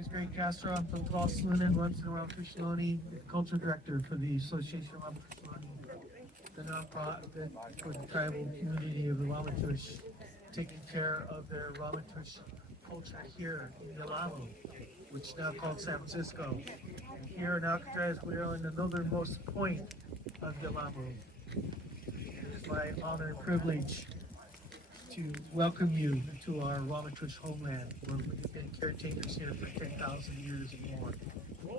is Greg Castro. I'm from Slunin, runs around Krishnoni, culture director for the Association of Krishnoni, the nonprofit for the tribal community of the Ramaytush, taking care of their Ramaytush culture here in Yalalo, which is now called San Francisco. And here in Alcatraz, we are on the northernmost point of Yalalo. It is my honor and privilege to welcome you to our Ramaytush homeland, where we've been caretakers here for 10,000 years and more. We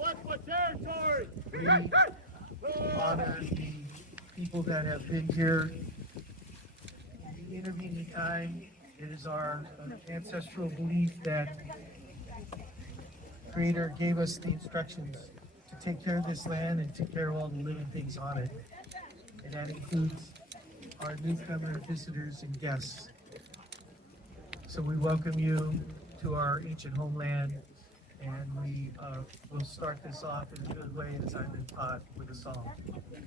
honor the people that have been here in the intervening time. It is our ancestral belief that Creator gave us the instructions to take care of this land and take care of all the living things on it. And that includes our newcomer visitors and guests. So we welcome you to our ancient homeland, and we will start this off in a good way as I've been taught with a song. Thank you.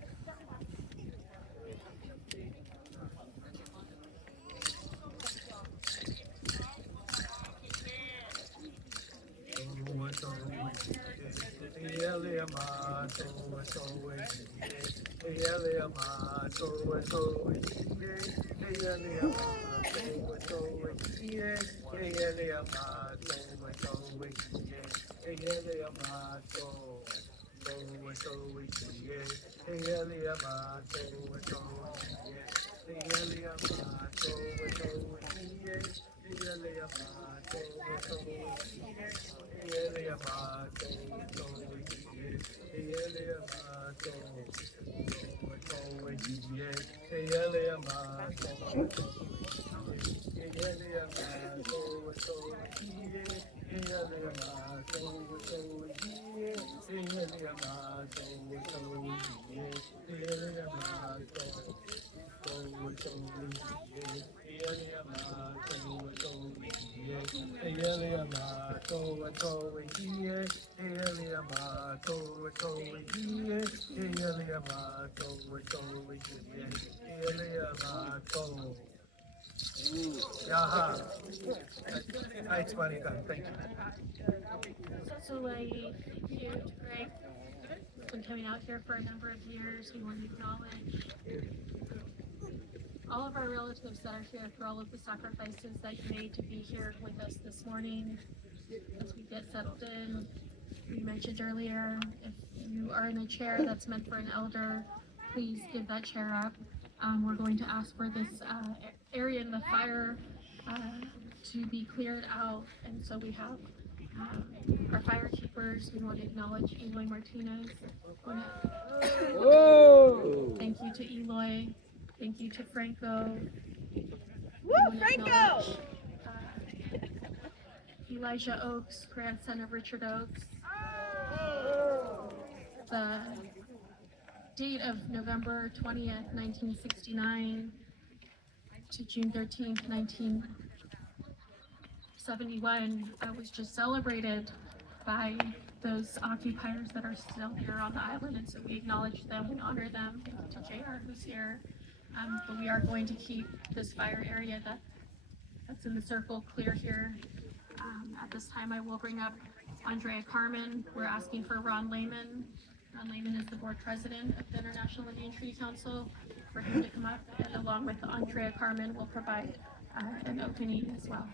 So like here to Greg, we've been coming out here for a number of years. We want to acknowledge all of our relatives that are here for all of the sacrifices that you made to be here with us this morning as we get settled in. We mentioned earlier, if you are in a chair that's meant for an elder, please give that chair up. We're going to ask for this area in the fire to be cleared out, and so we have our fire keepers. We want to acknowledge Eloy Martinez. Thank you to Eloy. Thank you to Franco. Woo, Franco! Elijah Oakes, grandson of Richard Oakes. The date of November 20th, 1969 to June 13th, 1971 was just celebrated by those occupiers that are still here on the island, and so we acknowledge them, we honor them. Thank you to JR who's here. But we are going to keep this fire area that's in the circle clear here. At this time I will bring up Andrea Carmen. We're asking for Ron Lehman. Ron Lehman is the board president of the International Indian Treaty Council, for him to come up, and along with Andrea Carmen will provide an opening as well.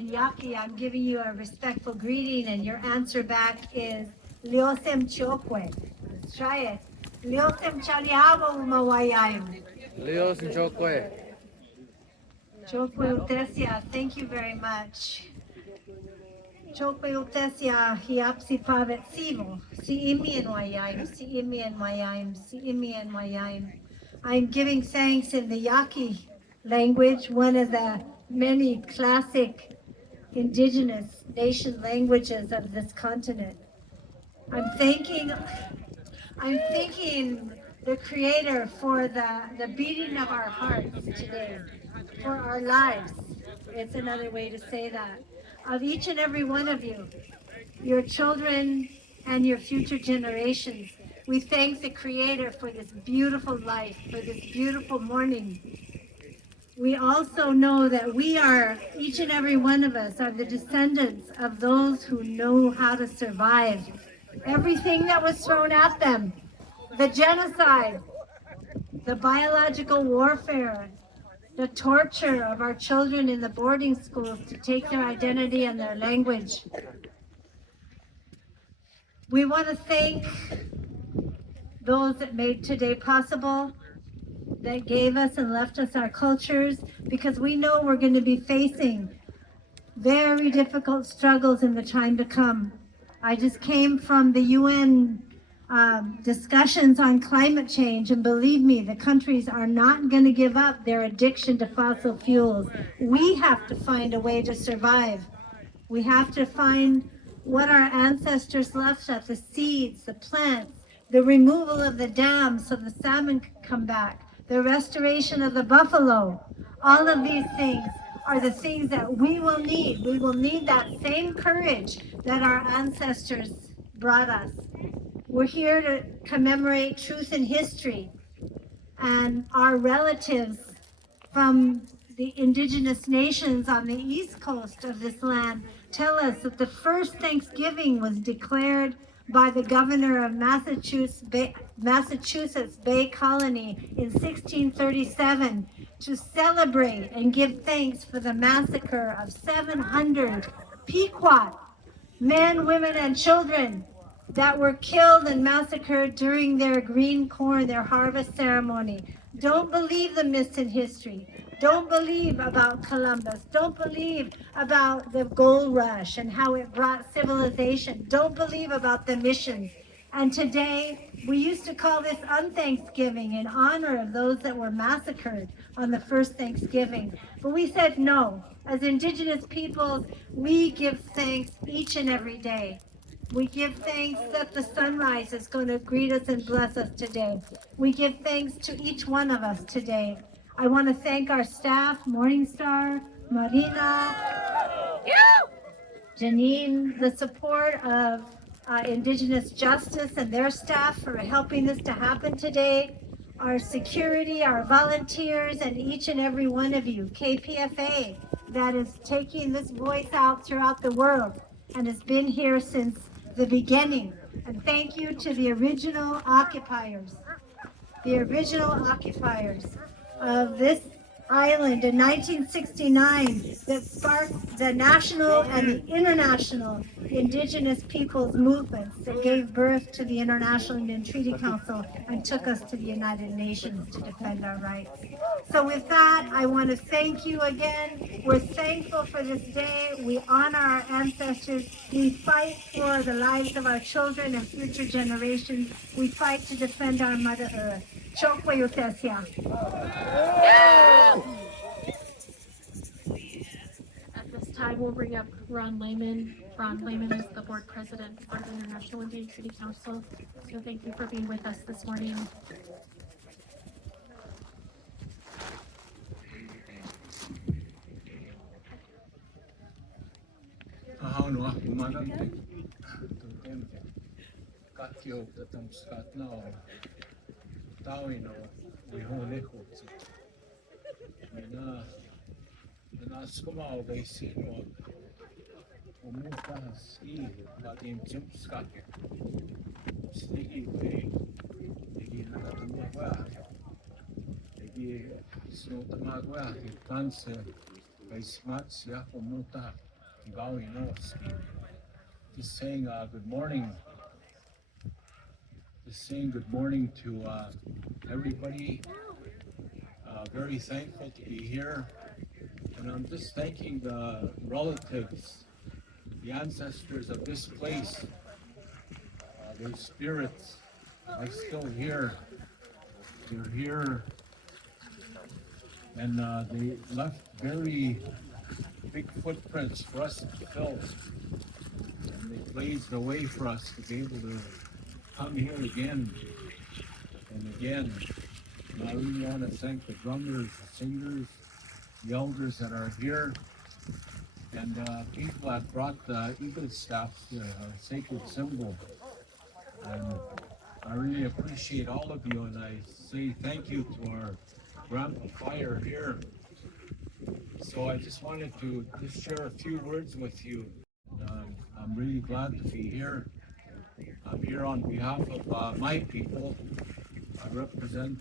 Yaki, I'm giving you a respectful greeting, and your answer back is Liosem Chokwe. Let's try it. Liosem Chaliabo Umawayayim. Liosem Chokwe. Chokwe Utesia, thank you very much. Chokwe Utesia, Hiapsi Pavet Sivo, Si Imi and Wayayim, Si Imi and Wayayim, Si Imi and Wayayim. I'm giving thanks in the Yaqui language, one of the many classic indigenous nation languages of this continent. I'm thanking the Creator for the beating of our hearts today, for our lives. It's another way to say that. Of each and every one of you, your children and your future generations. We thank the Creator for this beautiful life, for this beautiful morning. we also know that we are, each and every one of us, are the descendants of those who know how to survive. Everything that was thrown at them, the genocide, the biological warfare, the torture of our children in the boarding schools to take their identity and their language. We want to thank those that made today possible, that gave us and left us our cultures, because we know we're going to be facing very difficult struggles in the time to come. I just came from the UN discussions on climate change, and believe me, the countries are not going to give up their addiction to fossil fuels. We have to find a way to survive. We have to find what our ancestors left us, the seeds, the plants, the removal of the dams so the salmon can come back, the restoration of the buffalo. All of these things are the things that we will need. We will need that same courage that our ancestors brought us. We're here to commemorate truth in history, and our relatives from the indigenous nations on the east coast of this land tell us that the first Thanksgiving was declared by the governor of Massachusetts Bay Colony in 1637 to celebrate and give thanks for the massacre of 700 Pequot men, women, and children that were killed and massacred during their green corn, their harvest ceremony. Don't believe the myths in history. Don't believe about Columbus. Don't believe about the gold rush and how it brought civilization. Don't believe about the missions. And today, we used to call this Unthanksgiving in honor of those that were massacred on the first Thanksgiving. But we said no. As Indigenous peoples, we give thanks each and every day. We give thanks that the sunrise is going to greet us and bless us today. We give thanks to each one of us today. I want to thank our staff, Morningstar, Marina, Janine, the support of Indigenous Justice and their staff for helping this to happen today, our security, our volunteers, and each and every one of you, KPFA, that is taking this voice out throughout the world and has been here since the beginning. And thank you to the original occupiers of this island in 1969 that sparked the national and the international Indigenous peoples movements that gave birth to the International Indian Treaty Council and took us to the United Nations to defend our rights. So with that, I want to thank you again. We're thankful for this day. We honor our ancestors. We fight for the lives of our children and future generations. We fight to defend our Mother Earth. Chokwe Utesia. At this time, we'll bring up Ron Lehman. Ron Lehman is the board president for the International Indian Treaty Council. So thank you for being with us this morning. Just saying good morning. Just saying good morning to everybody. Very thankful to be here. And I'm just thanking the relatives, the ancestors of this place, their spirits. I still hear. They're here. And they left very big footprints for us to fill. And they blazed the way for us to be able to come here again and again. And I really want to thank the drummers, the singers, the elders that are here, and people that brought the eagle staff, the sacred symbol. And I really appreciate all of you, and I say thank you to our Grandpa Fire here So I just wanted to just share a few words with you. I'm really glad to be here. I'm here on behalf of my people. I represent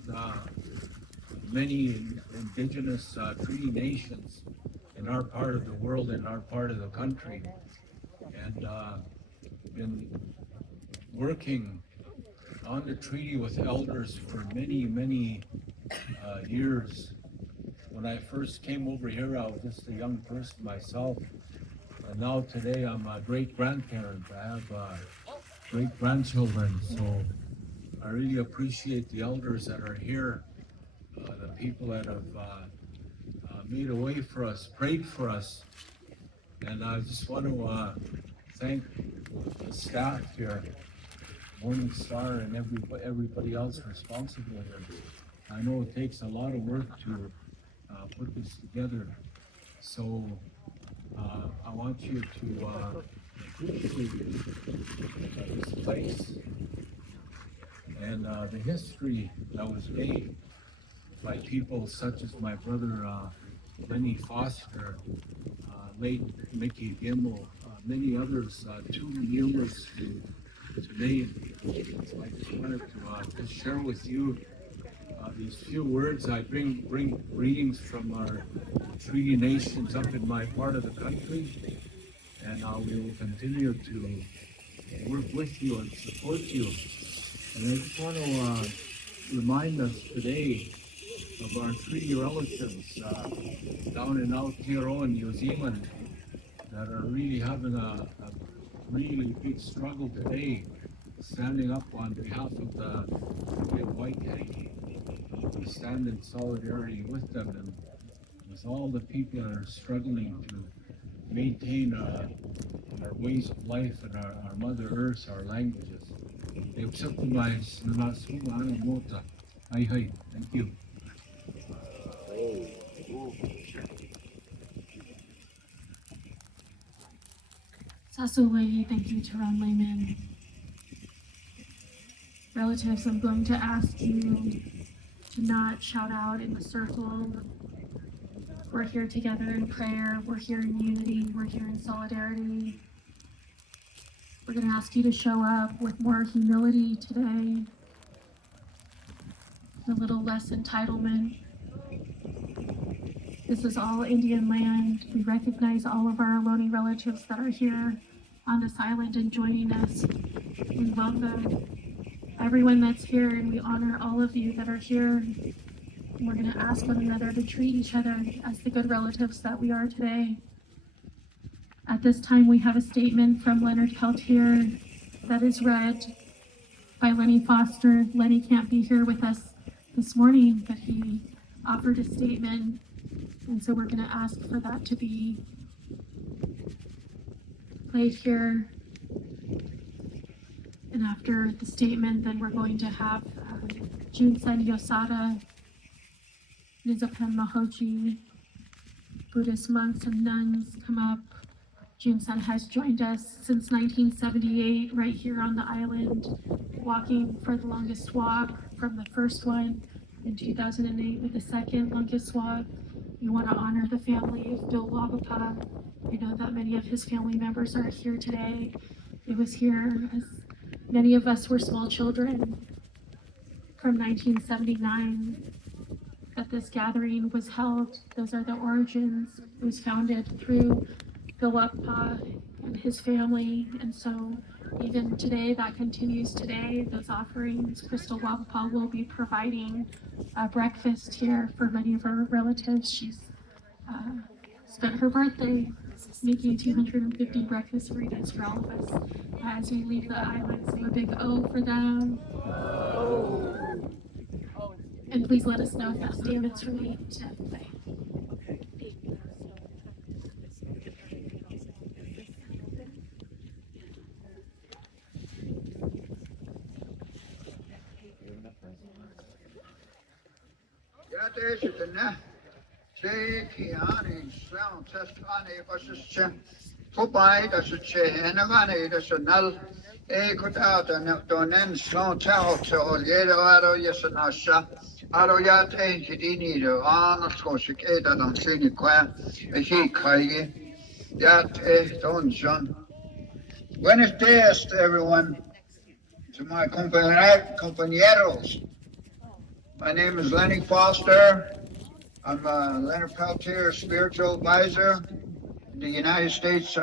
many indigenous treaty nations in our part of the world, in our part of the country, and been working on the treaty with elders for many years. When I first came over here, I was just a young person myself, and now today I'm a great grandparent. I have great grandchildren, so I really appreciate the elders that are here, the people that have made a way for us, prayed for us, and I just want to thank the staff here, Morning Star, and everybody else responsible here. I know it takes a lot of work to put this together, so I want you to appreciate this place and the history that was made by people such as my brother Lenny Foster, late Mickey Gimel, many others, too numerous to name. So I just wanted to just share with you these few words. I bring greetings from our treaty nations up in my part of the country, and we will continue to work with you and support you. And I just want to remind us today of our treaty relatives down in Aotearoa, New Zealand, that are really having a really big struggle today, standing up on behalf of the Waitangi. We stand in solidarity with them and with all the people that are struggling to maintain our ways of life and our Mother Earth, our languages. Thank you. Sasaway, thank you, Taran Layman. Relatives, I'm going to ask you to not shout out in the circle. We're here together in prayer. We're here in unity. We're here in solidarity. We're going to ask you to show up with more humility today, a little less entitlement. This is all Indian land. We recognize all of our Ohlone relatives that are here on this island and joining us. We welcome everyone that's here, and we honor all of you that are here. And we're going to ask one another to treat each other as the good relatives that we are today. At this time, we have a statement from Leonard Peltier that is read by Lenny Foster. Lenny can't be here with us this morning, but he offered a statement, and so we're going to ask for that to be played here. And after the statement, then we're going to have Junsan Yosada, Nizapan Mahoji, Buddhist monks and nuns come up. Junsan has joined us since 1978 right here on the island, walking for the longest walk from the first one in 2008 with the second longest walk. We want to honor the family of Bill Wabapa. We know that many of his family members are here today. It was here as many of us were small children from 1979 that this gathering was held. Those are the origins. It was founded through Bill Wabapa and his family, and so even today, that continues today. Those offerings, Crystal Wabapa will be providing breakfast here for many of our relatives. She's spent her birthday making 250 breakfast burritos for all of us as we leave the island. So a big O for them. And please let us know if that statement's really to play. Aroyat en hidini do an skoshik edadam sini kwa he kaigi yat don John. Buenos dias to everyone, to my compañeros. My name is Lenny Foster. I'm Leonard Peltier, spiritual advisor in the United States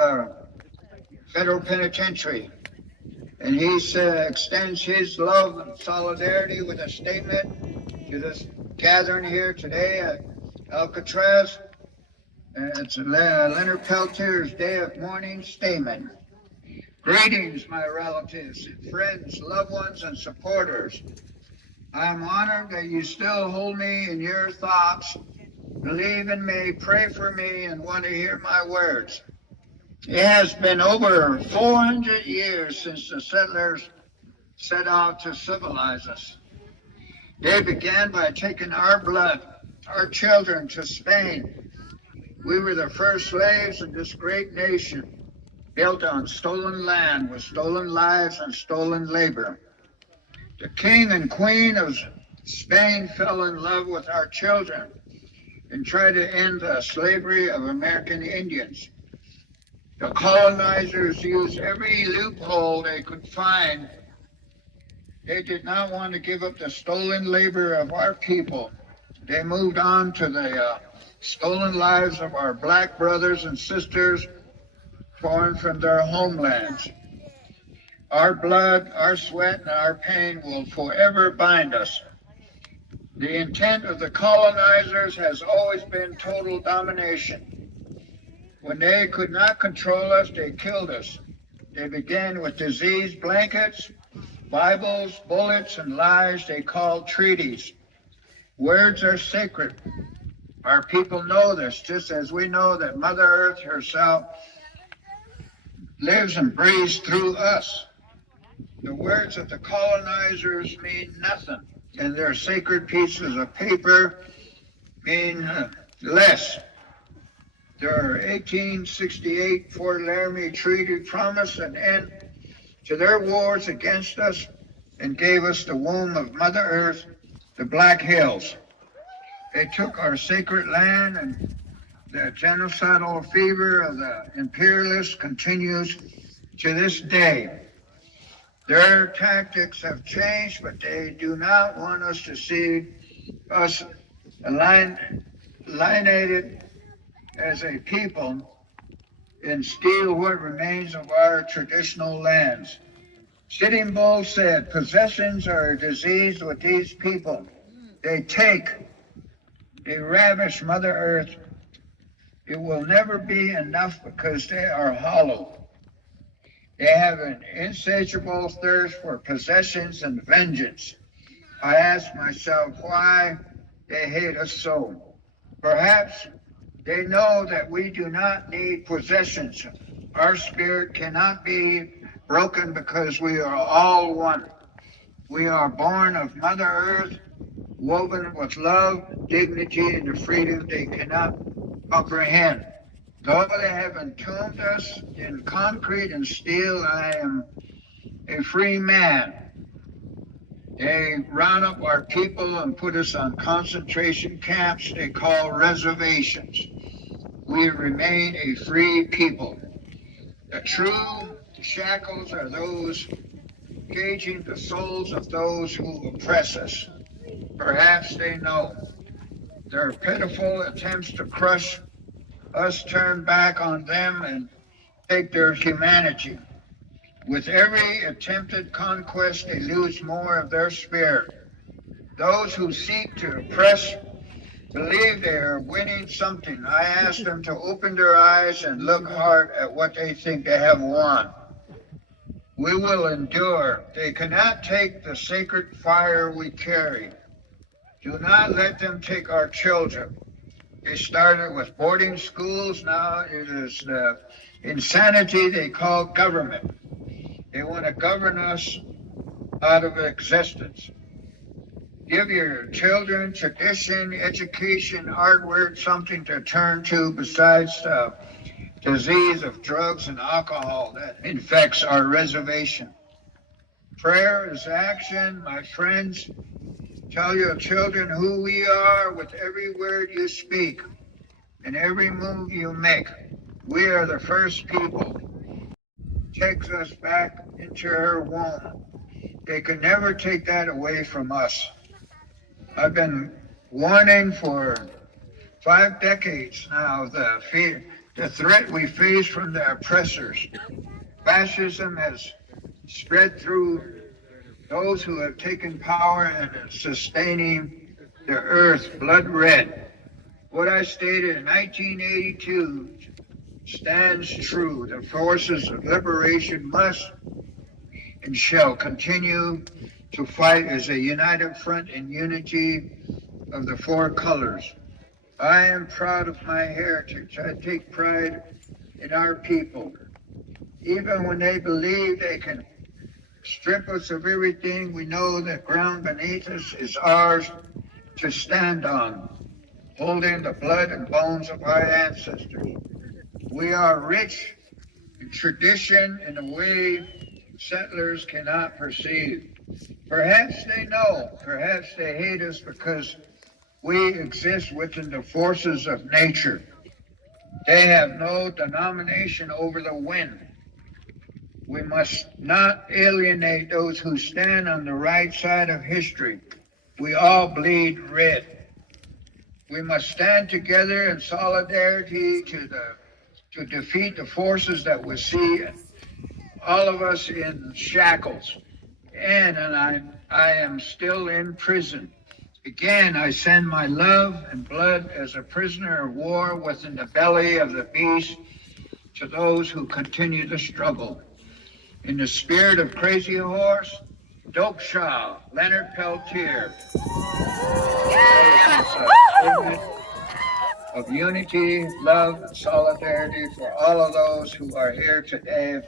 Federal Penitentiary. And he extends his love and solidarity with a statement to this gathering here today at Alcatraz. It's Leonard Peltier's Day of Mourning statement. Greetings, my relatives, friends, loved ones, and supporters. I am honored that you still hold me in your thoughts, believe in me, pray for me, and want to hear my words. It has been over 400 years since the settlers set out to civilize us. They began by taking our blood, our children, to Spain. We were the first slaves in this great nation, built on stolen land with stolen lives and stolen labor. The king and queen of Spain fell in love with our children and tried to end the slavery of American Indians. The colonizers used every loophole they could find. They did not want to give up the stolen labor of our people. They moved on to the stolen lives of our black brothers and sisters torn from their homelands. Our blood, our sweat, and our pain will forever bind us. The intent of the colonizers has always been total domination. When they could not control us, they killed us. They began with disease blankets, Bibles, bullets, and lies they called treaties. Words are sacred. Our people know this, just as we know that Mother Earth herself lives and breathes through us. The words of the colonizers mean nothing, and their sacred pieces of paper mean less. Their 1868 Fort Laramie Treaty promised an end to their wars against us and gave us the womb of Mother Earth, the Black Hills. They took our sacred land, and the genocidal fever of the imperialists continues to this day. Their tactics have changed, but they do not want us to see us alienated as a people and steal what remains of our traditional lands. Sitting Bull said, possessions are a disease with these people. They take, they ravish Mother Earth. It will never be enough because they are hollow. They have an insatiable thirst for possessions and vengeance. I ask myself why they hate us so. Perhaps they know that we do not need possessions. Our spirit cannot be broken because we are all one. We are born of Mother Earth, woven with love, dignity, and the freedom they cannot comprehend. Though they have entombed us in concrete and steel, I am a free man. They round up our people and put us on concentration camps they call reservations. We remain a free people. The true shackles are those caging the souls of those who oppress us. Perhaps they know. Their pitiful attempts to crush us turn back on them and take their humanity. With every attempted conquest, they lose more of their spirit. Those who seek to oppress believe they are winning something. I ask them to open their eyes and look hard at what they think they have won. We will endure. They cannot take the sacred fire we carry. Do not let them take our children. They started with boarding schools. Now it is the insanity they call government. They want to govern us out of existence. Give your children tradition, education, artwork, something to turn to besides the disease of drugs and alcohol that infects our reservation. Prayer is action, my friends. Tell your children who we are with every word you speak and every move you make. We are the first people. Takes us back into her womb. They could never take that away from us. I've been warning for 5 decades now the threat we face from the oppressors. Fascism has spread through those who have taken power and are sustaining the earth blood red. What I stated in 1982 stands true. The forces of liberation must and shall continue to fight as a united front in unity of the four colors. I am proud of my heritage. I take pride in our people. Even when they believe they can strip us of everything, we know the ground beneath us is ours to stand on, holding the blood and bones of our ancestors. We are rich in tradition in a way settlers cannot perceive. Perhaps they know, perhaps they hate us because we exist within the forces of nature. They have no denomination over the wind. We must not alienate those who stand on the right side of history. We all bleed red. We must stand together in solidarity to defeat the forces that we see all of us in shackles. And I am still in prison. Again, I send my love and blood as a prisoner of war within the belly of the beast to those who continue the struggle. In the spirit of Crazy Horse, Dope Shaw, Leonard Peltier, of unity, love, and solidarity for all of those who are here today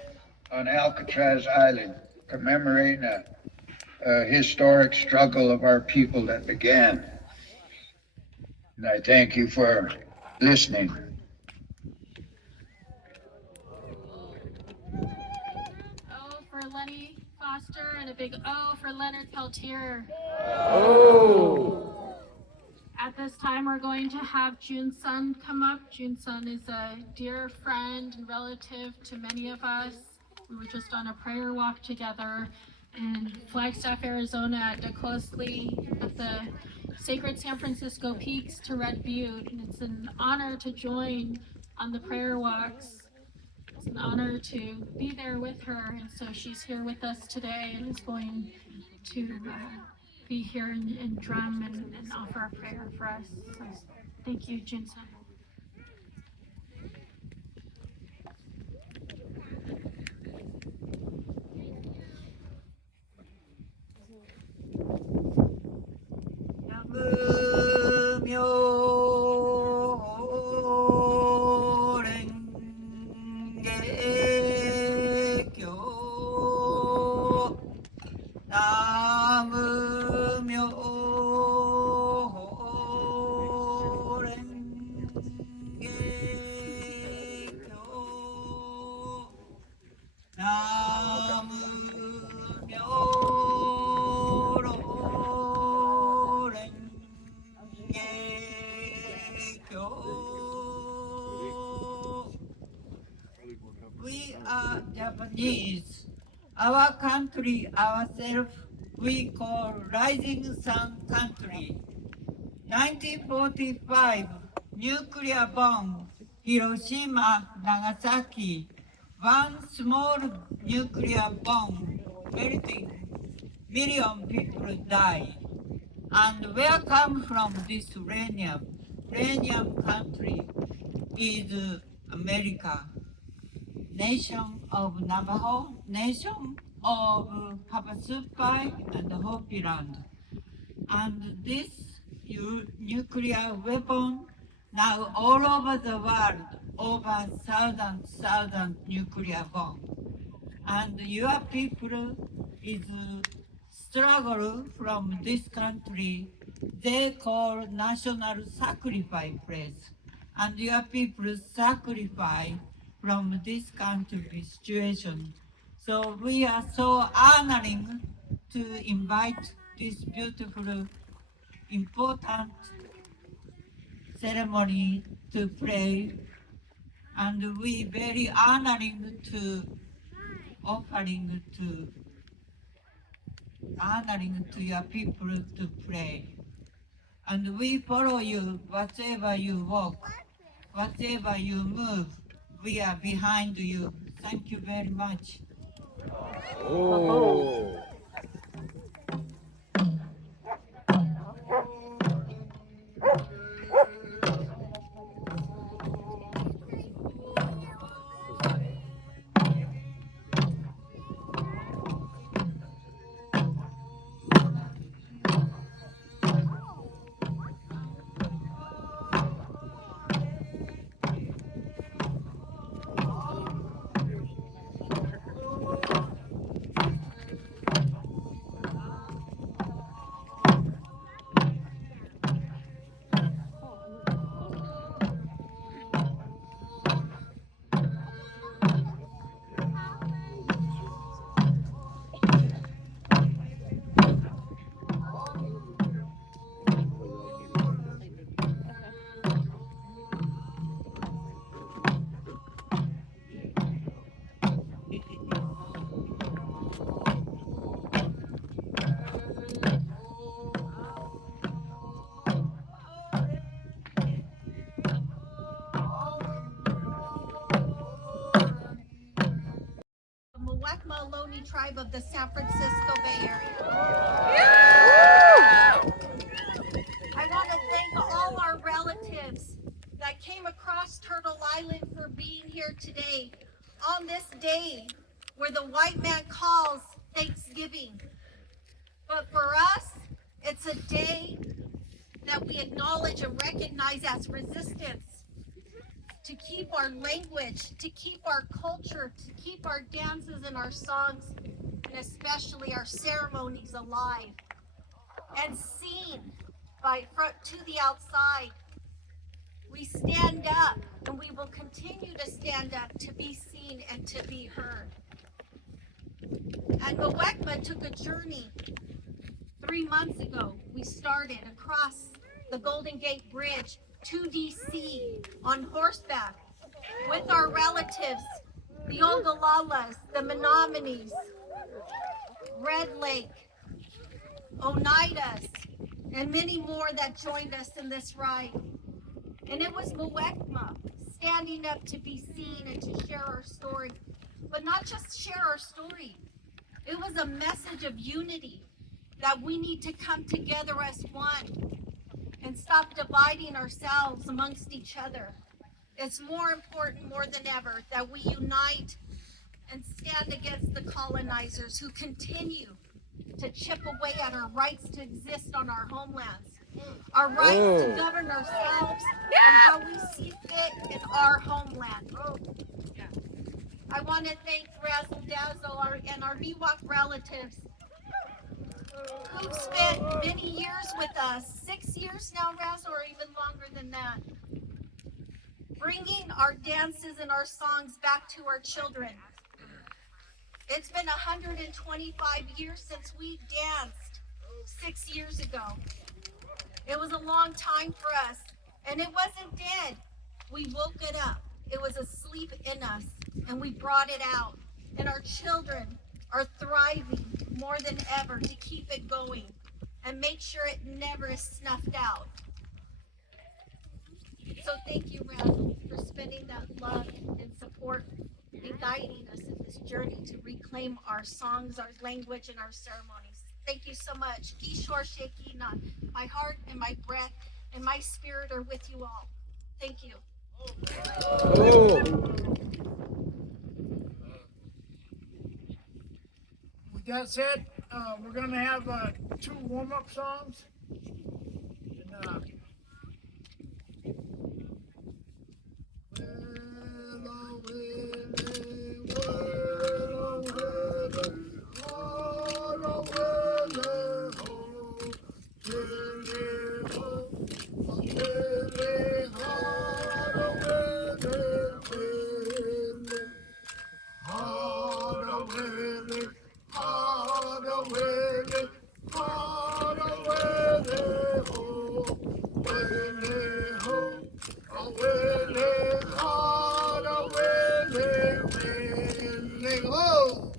on Alcatraz Island, commemorating a historic struggle of our people that began. And I thank you for listening. O for Lenny Foster and a big O for Leonard Peltier. At this time, we're going to have June Sun come up. June Sun is a dear friend and relative to many of us. We were just on a prayer walk together in Flagstaff, Arizona at DeClosely at the Sacred San Francisco Peaks to Red Butte. And it's an honor to join on the prayer walks. It's an honor to be there with her. And so she's here with us today and is going to be here and drum and offer a prayer for us. So thank you, Jinsun. We are Japanese. Our country, ourselves, we call Rising Sun Country. 1945, nuclear bomb, Hiroshima, Nagasaki. One small nuclear bomb melting, million people die. And where come from this uranium? Uranium country is America. Nation of Navajo, nation of Havasupai and Hopi land. And this nuclear weapon now all over the world, over thousand nuclear bomb. And your people is struggle from this country, they call national sacrifice place. And your people sacrifice from this country situation. So we are so honoring to invite this beautiful important ceremony to pray, and we very honoring to honoring to your people to pray. And we follow you whatever you walk, whatever you move. We are behind you. Thank you very much. Oh. The Muwekma Ohlone tribe of the San Francisco Bay Area. I want to thank all our relatives that came across Turtle Island for being here today on this day where the white man calls Thanksgiving. But for us, it's a day that we acknowledge and recognize as resistance to keep our language, to keep our culture, to keep our dances and our songs, and especially our ceremonies alive and seen by front to the outside. We stand up and we will continue to stand up to be seen and to be heard. And Muwekma took a journey 3 months ago. We started across the Golden Gate Bridge to DC on horseback with our relatives, the Ogalalas, the Menominees, Red Lake, Oneidas, and many more that joined us in this ride. And it was Muwekma standing up to be seen and to share our story. But not just share our story. It was a message of unity that we need to come together as one and stop dividing ourselves amongst each other. It's more important, more than ever, that we unite and stand against the colonizers who continue to chip away at our rights to exist on our homelands, our right to govern ourselves and how we see fit in our homeland. I want to thank Razzle Dazzle and our Miwok relatives who've spent many years with us, 6 years now, Razzle, or even longer than that, bringing our dances and our songs back to our children. It's been 125 years since we danced 6 years ago. It was a long time for us, and it wasn't dead. We woke it up. It was asleep in us, and we brought it out. And our children are thriving more than ever to keep it going and make sure it never is snuffed out. So thank you, Razzle, for spending that love and support and guiding us in this journey to reclaim our songs, our language, and our ceremonies. Thank you so much. Kishore Shekina, my heart and my breath and my spirit are with you all. Thank you. Oh. With that said, we're going to have 2 warm-up songs. And, Say, oh.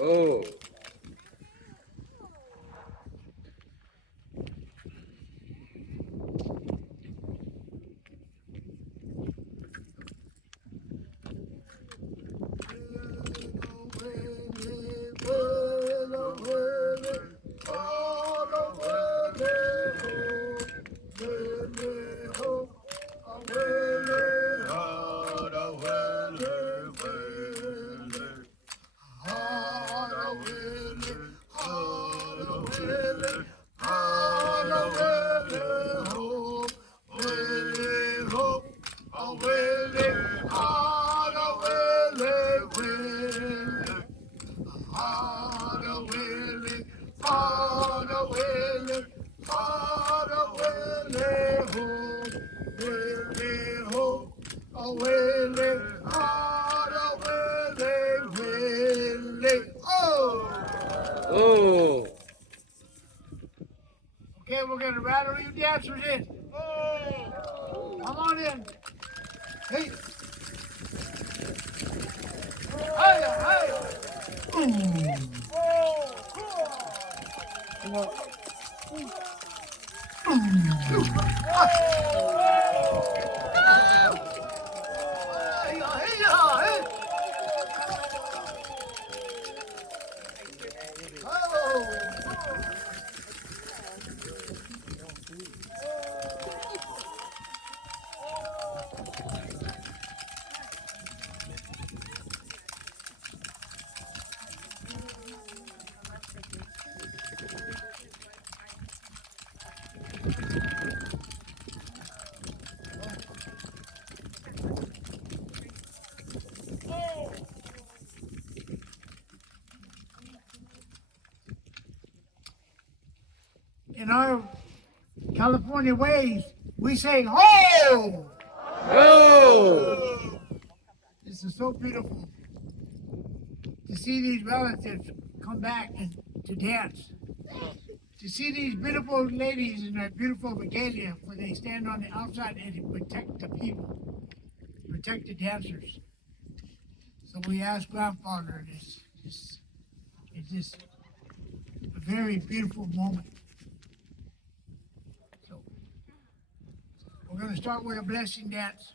Oh. Oh. Okay, we're gonna rattle you dancers in. Come on in. Hey. Hiya, hiya. In our California ways, we say ho! Oh. This is so beautiful to see these relatives come back and to dance. To see these beautiful ladies in their beautiful regalia where they stand on the outside and protect the people, protect the dancers. So we ask Grandfather, it's just a very beautiful moment. So we're going to start with a blessing dance.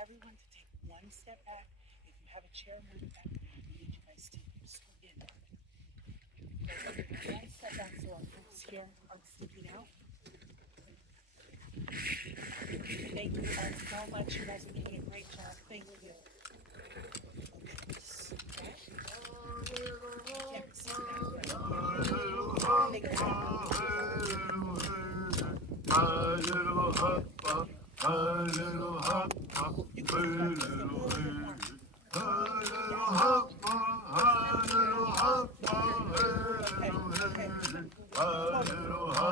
Everyone to take one step back. If you have a chair, move it back. I need you guys to scoot in. One step back so our folks here are sticking out. Thank you guys so much. You guys are doing a great job. Thank you.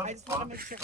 I just want to make sure.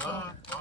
Thank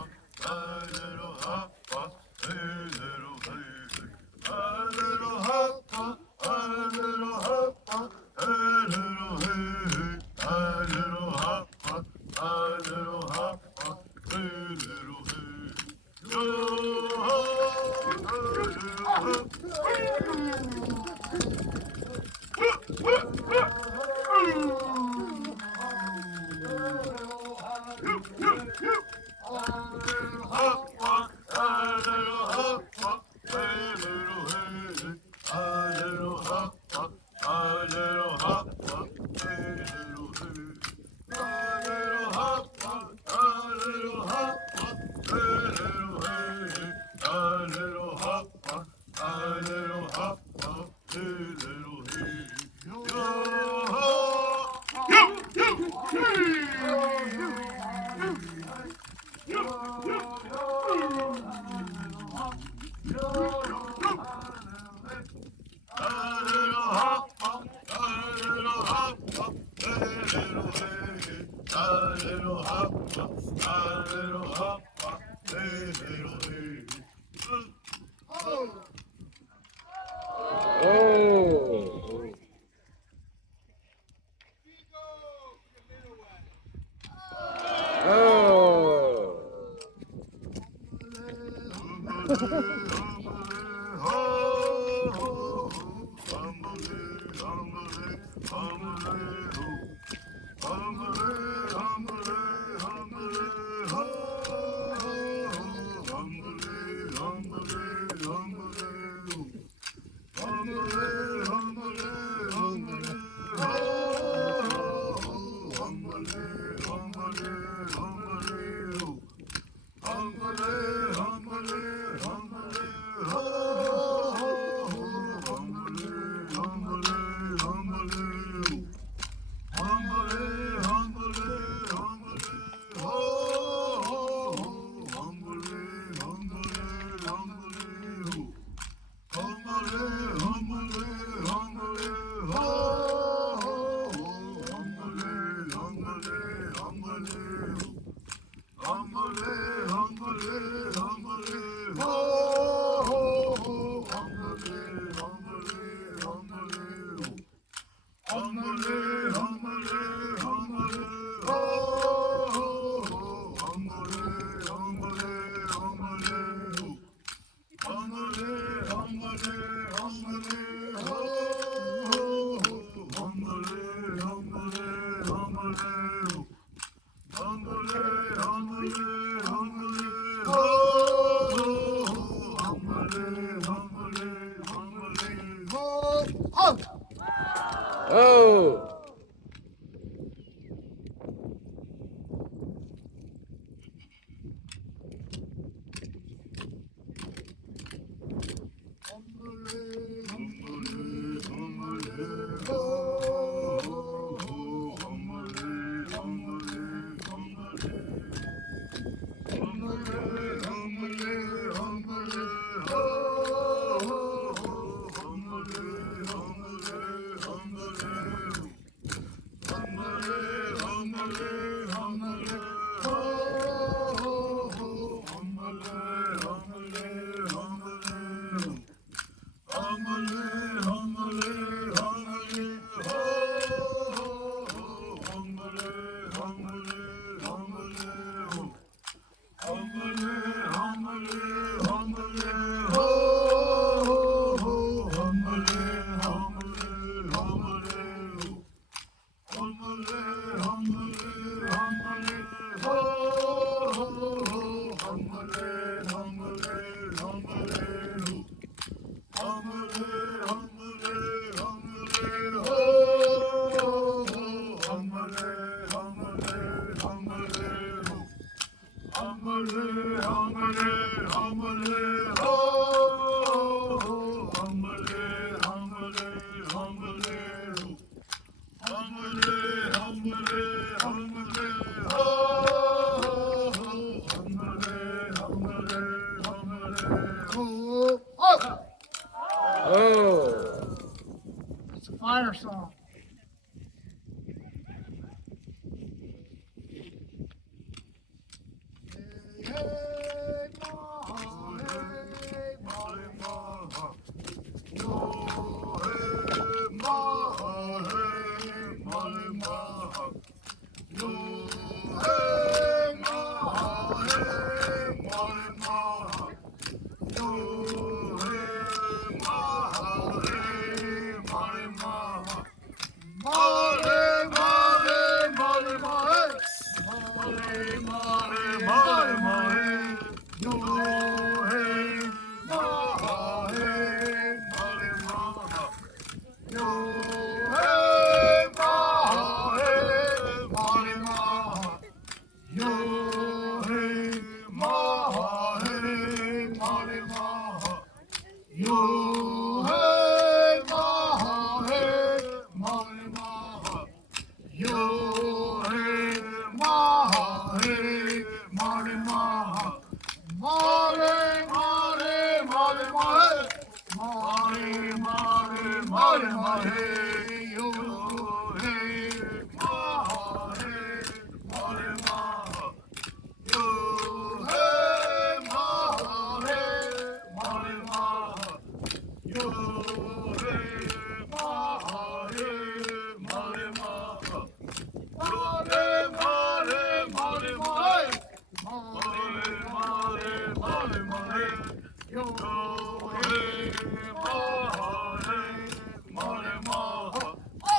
Oh. Oh. Oh. Oh. It's a fire song.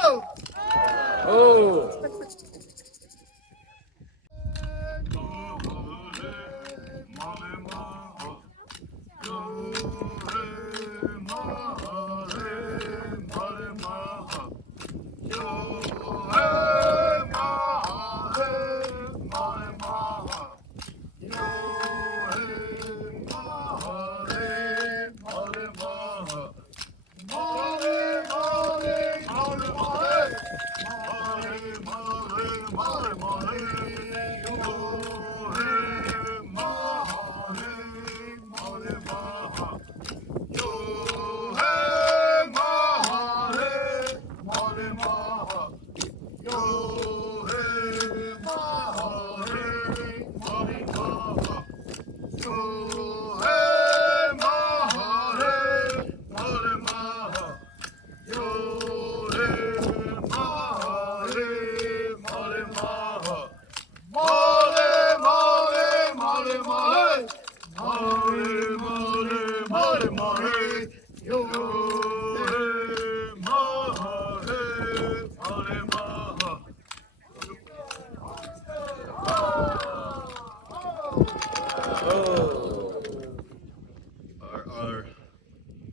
Oh. Oh.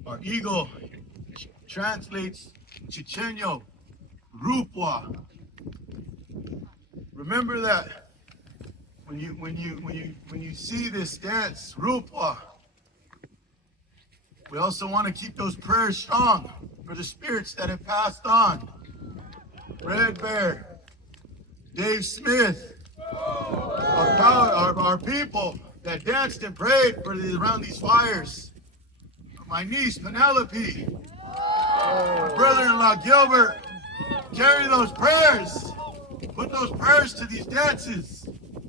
Our eagle translates Chichenyo, Rupwa. Remember that when you see this dance, Rupwa. We also want to keep those prayers strong for the spirits that have passed on. Red Bear, Dave Smith, our people that danced and prayed around these fires. My niece Penelope, my brother-in-law Gilbert, carry those prayers. Put those prayers to these dances.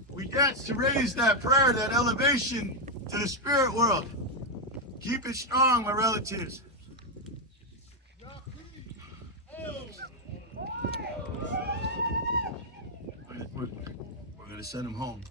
We dance to raise that prayer, that elevation to the spirit world. Keep it strong, my relatives. We're going to send them home.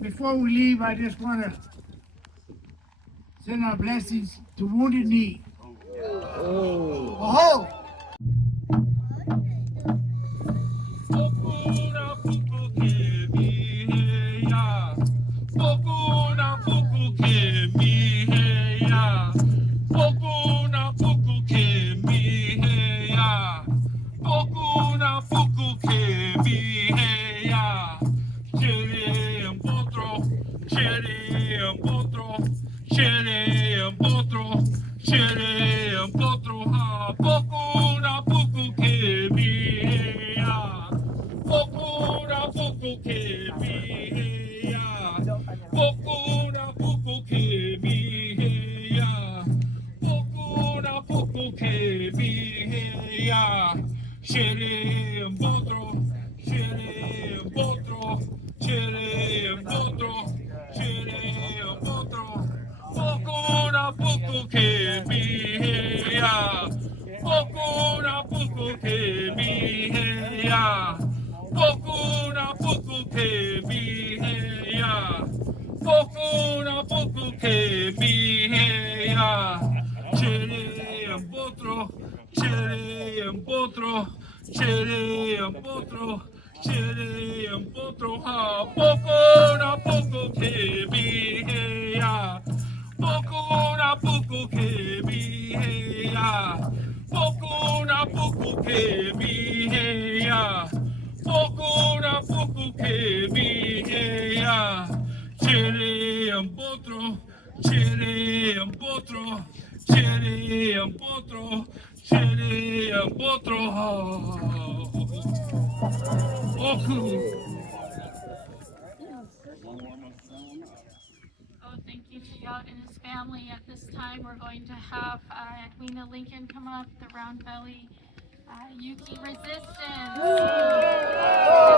Before we leave, I just want to send our blessings to Wounded Knee. Oh! Oh, thank you to Yacht and his family. At this time, we're going to have Edwina Lincoln come up, the round belly Yuki Resistance. And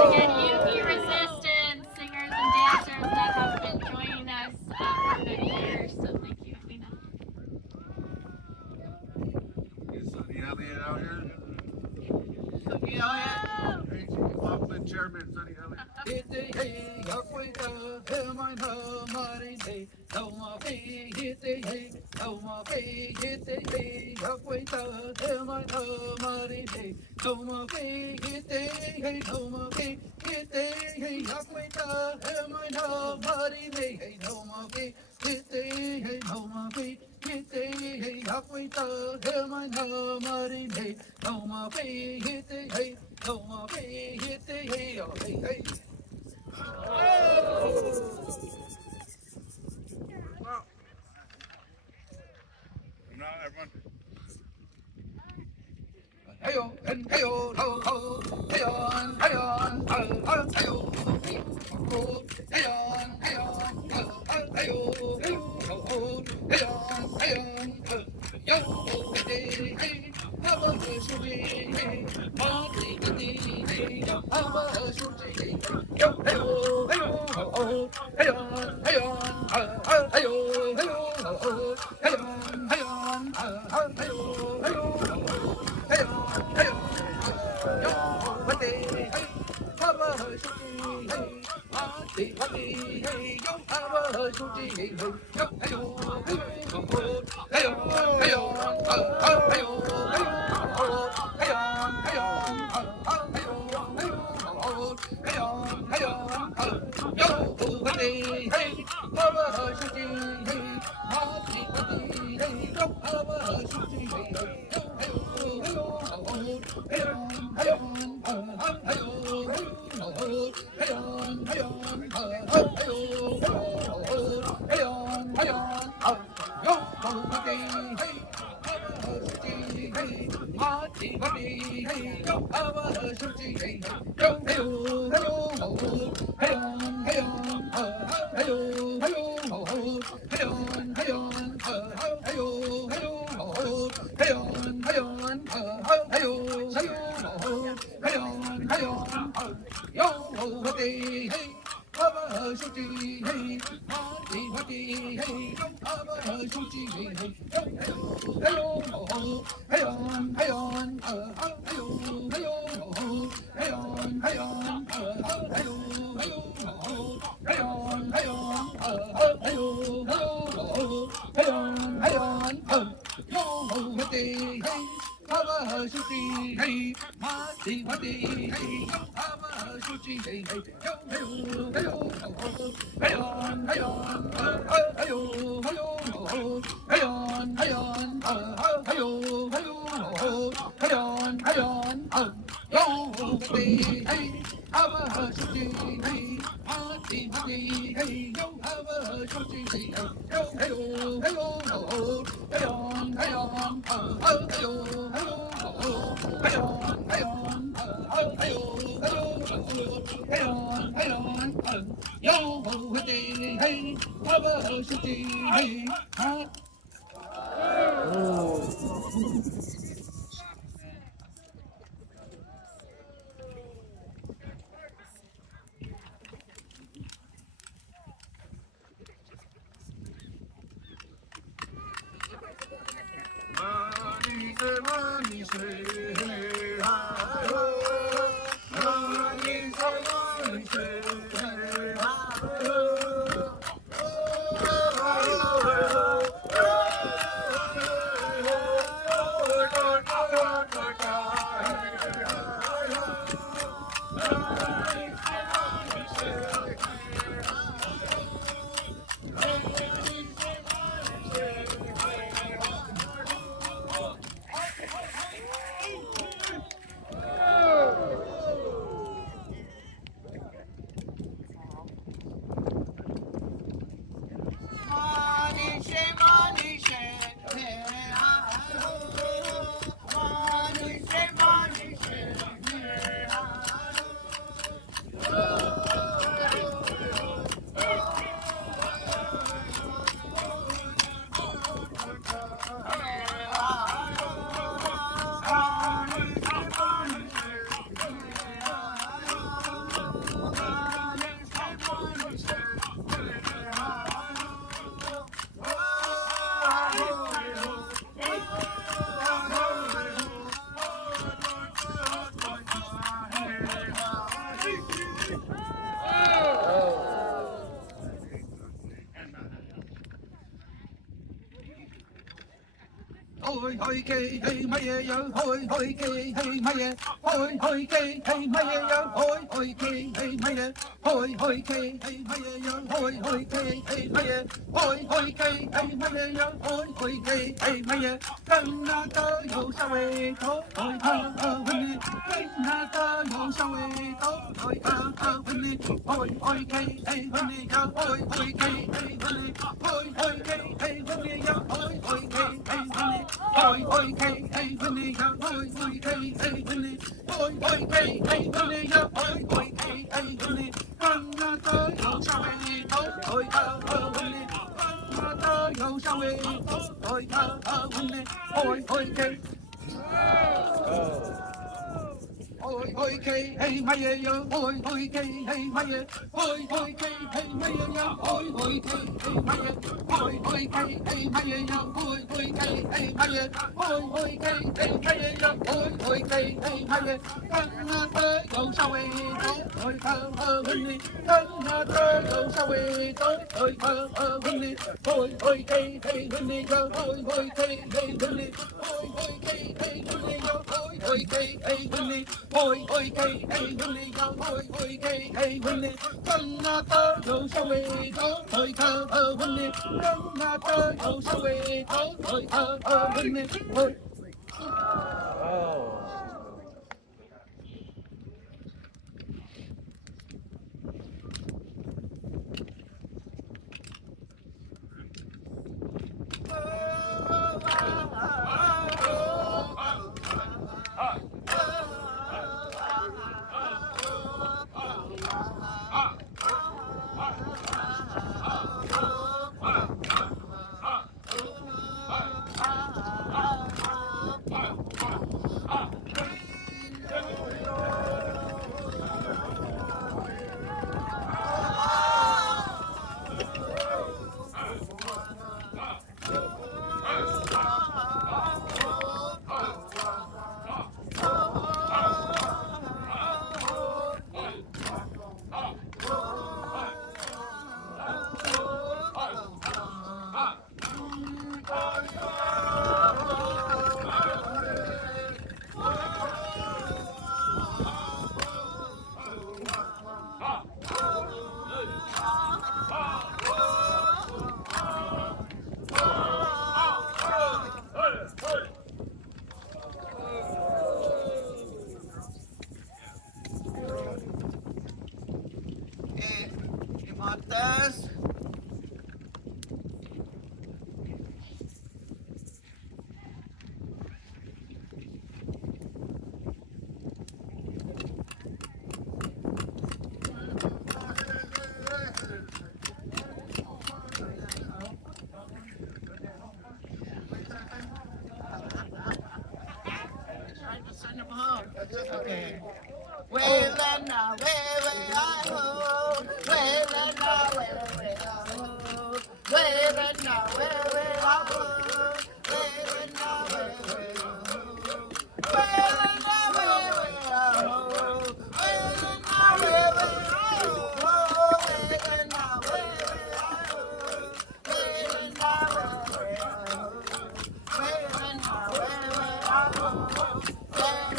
again, Yuki Resistance, singers and dancers that have been joining us for many years. So thank you, Edwina. Is Sonny Elliott out here? Sonny Elliott? Hey, Laughlin Chairman Sonny Elliott. Now everyone. Heyo, and heyo, ho, ho, heyo, and heyo, and ho, ho, heyo, ho, heyo, and heyo, and ho, ho, heyo, ho, ho, heyo, and heyo, and ho, yo, ho, hey, hey, have a shooty, hey, party, hey, have a shooty, yo, heyo, heyo, ho, ho, heyo, and heyo, and ho, ho, heyo, heyo, ho, ho, heyo, and heyo, and ho, ho, heyo, heyo, ho, ho. Hey, hey, yo, what day, hey, have a shooty, hey, party, party, hey, yo, have a shooty, hey, yo, hey, yo, hey, yo, hey, yo, hey, yo, hey, yo, hey, yo, what day, hey, have a shooty, hey, party, party, hey, yo, have a shooty, hey, yo. Hey, Hoi hoi ke hey maya yo hoi hoi ke hey maya hoi hoi ke hey maya yo hoi hoi ke hey maya hoi hoi ke hey maya yo hoi hoi ke hey maya hoi hoi ke hey maya yo hoi hoi ke hey maya cần na ta yo sao về to hoi ha ha hoi cần na ta yo sao về to hoi ha ha hoi hoi ke hey maya yo hoi hoi ke hey maya hoi hoi ke hey maya yo hoi hoi ke hey maya hoi hoi cây hey honey ya hoi hoi cây hey honey hoi hoi cây hey honey ya hoi hoi cây hey honey con na tơ yo sao về to hoi ha ha honey con na tơ yo sao về to hoi ha ha honey hoi hoi cây hoi hoi cây hey maya yo hoi hoi cây hey maya hoi hoi cây hey maya yo hoi hoi cây hey maya hoi hoi cây hey maya yo hoi hoi cây hey maya hoi hoi cây hey maya yo hoi hoi cây hey maya con na tơ yo sao về to hoi ha ha honey con na tơ yo sao về to hoi ha ha honey hoi hoi cây hey honey yo hoi hoi cây hey honey hoi hoi cây hey honey yo hoi hoi cây hey honey hoi hoi cây hey honey yo hoi hoi cây hey honey con na tơ yo sao về to hoi ha ha honey con na tơ yo sao về to hoi ha ha honey hoi Well, now, where I ho. Well, now, where I ho. Well, now, where I ho. Well, now, where I ho. Well, now, where I ho. Well, now, where I ho. Well, now, where I ho. Well, now, where I ho. Well, now, where I ho. Well, now,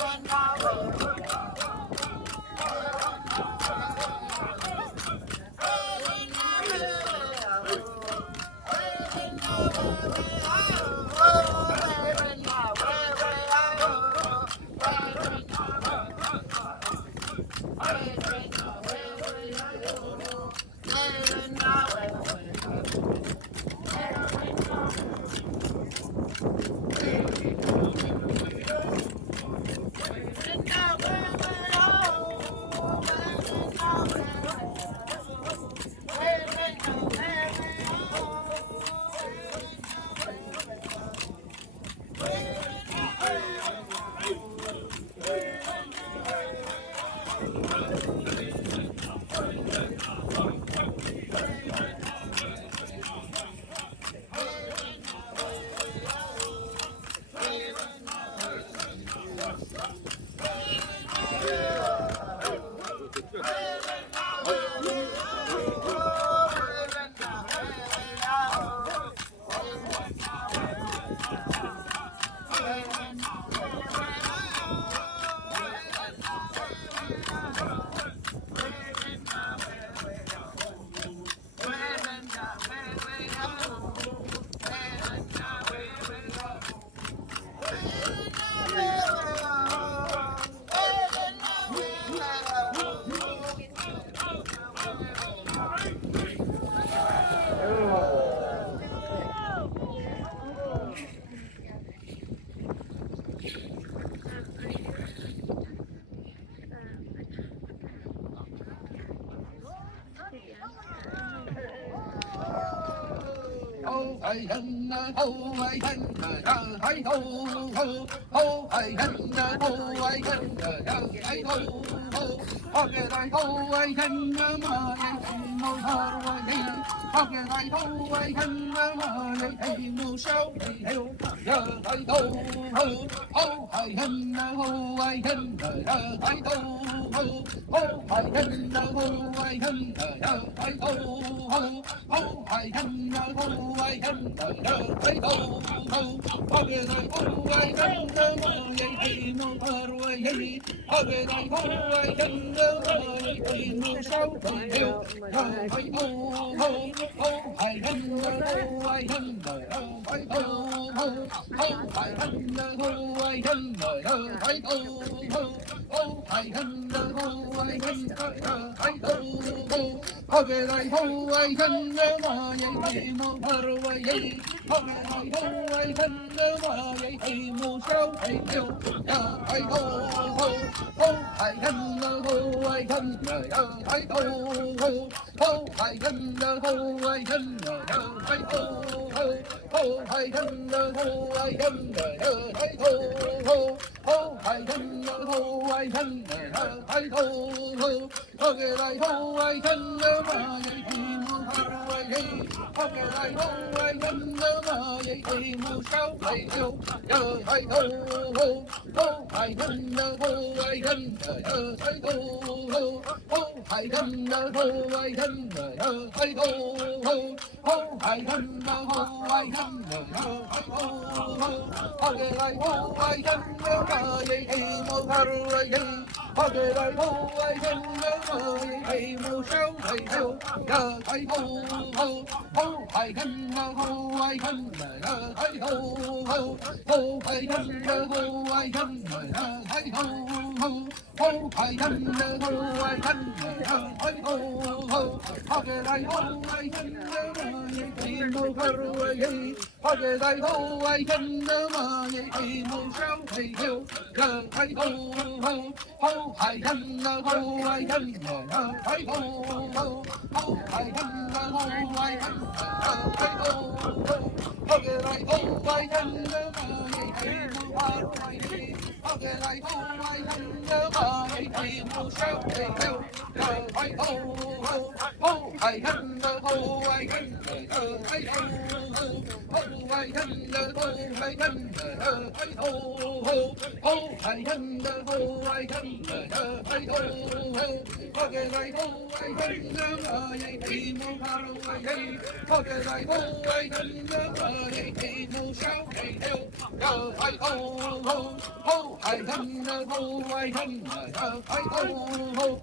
where I ho. Ho hay hân ho hay hân hay ho ho hay hân ho hay hân hay ho ho cái này ho hay hân mà hay mô thơ hay ho cái này ho hay hân mà hay mô sao hay heo giờ hay ho ho hay hân ho hay hân hay ho ho hay hân ho hay hân hay ho ho hay hân ho hay hân hay ho ho cái này ho hay hân mà hay mô thơ hay ho cái này ho hay hân mà hay mô sao hay heo giờ hay ho hay hân hay hân hay ho hay hân hay hân hay ho hay hân hay hân hay ho cái này ho hay hân mà hay mô thơ hay ho cái này ho hay hân mà hay mô sao hay heo giờ hay ho hay hân hay hân hay ho hay hân hay hân hay ho hay hân hay hân hay ho hay hân hay hân hay ho cái này ho hay hân mà hay mô thơ hay ho cái này ho hay hân mà hay mô sao hay heo giờ hay ho hay hân hay hân hay ho hay hân hay hân hay ho hay hân hay hân hay ho cái này ho hay hân mà hay mô thơ hay ho cái này ho hay hân mà hay mô sao hay heo giờ hay ho hay hân hay hân hay ho hay hân hay hân hay ho hay hân hay hân hay ho cái này ho hay hân mà hay mô thơ hay ho cái này ho hay hân mà hay mô sao hay heo giờ hay ho hay hân hay hân hay ho hay hân hay hân hay ho cái này ho hay hân mà hay mô thơ hay Okay, I go, I hang my name will shout, hey, ho, I ho, ho, ho, I hang the ho, I hang the ho, I ho, ho, ho, I hang the ho, I hang the ho, I ho, ho, ho, I hang the ho, I hang the ho, I ho, ho, okay, I ho, I hang the my name will hollow, I hey, okay, I ho, I hang the my name will shout, hey, ho, I ho, ho, ho, I hang the ho, I hang the ho, I ho, ho.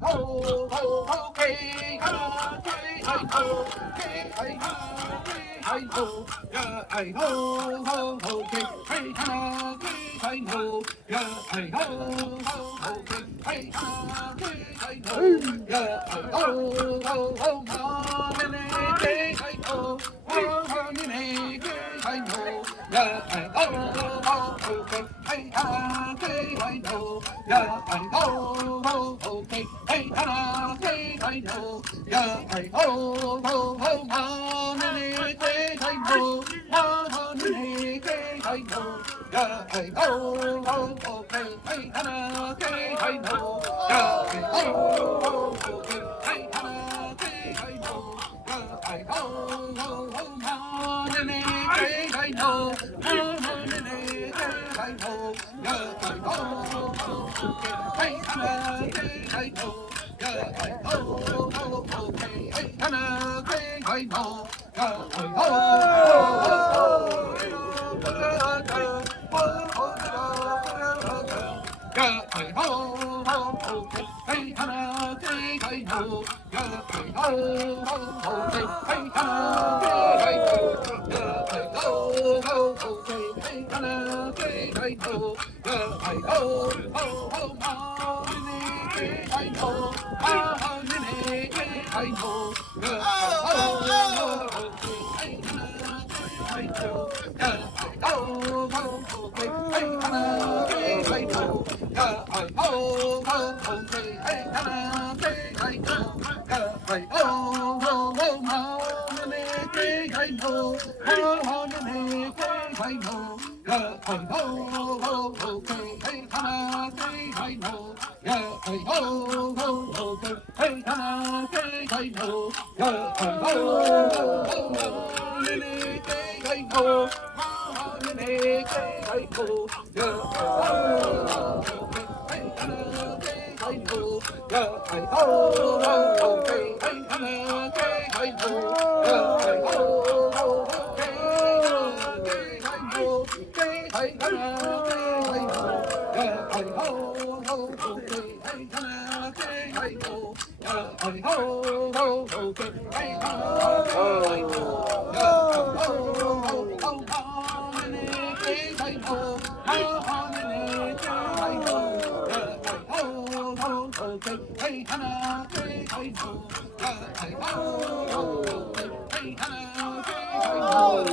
Ho, ho, ho, hey, ha, hey, hey, ho, hey, hey, ha, hey, hey, ho, yeah, hey, ho, ho, ho, hey, hey, ha, hey, hey, ho, yeah, hey, ho, ho, hey, hey, ha, hey, hey, ho, yeah, hey, ho, ho, ma, ne, hey, hey, ho, ha, ne, hey, hey, ho, yeah, hey, ho, hey, ha, hey, hey, ho, yeah, hey, ho, hey, ha, hey, ho, yeah, hey, ho, ma, ne, hey, hey, ho, ma, ne, hey, hey, ho, yeah, hey, ho, hey, ha, hey, ho, yeah, hey, hey, ha, hey, ho, yeah, hey, ma, ne, hey, ho, ma, ne, hey, ho, yeah, hey, hey, ha, hey, ho, yeah, hey, hey, ha, hey, ho, yeah, hey, ho, hey, ha, hey, ho, yeah, hey, hey, ha, hey, ho, yeah, hey, hey, ha, hey, ho, yeah, hey, ma, hey, ho, ma, hey, ho, yeah, hey, ho, Hey, ho, ho, Oh,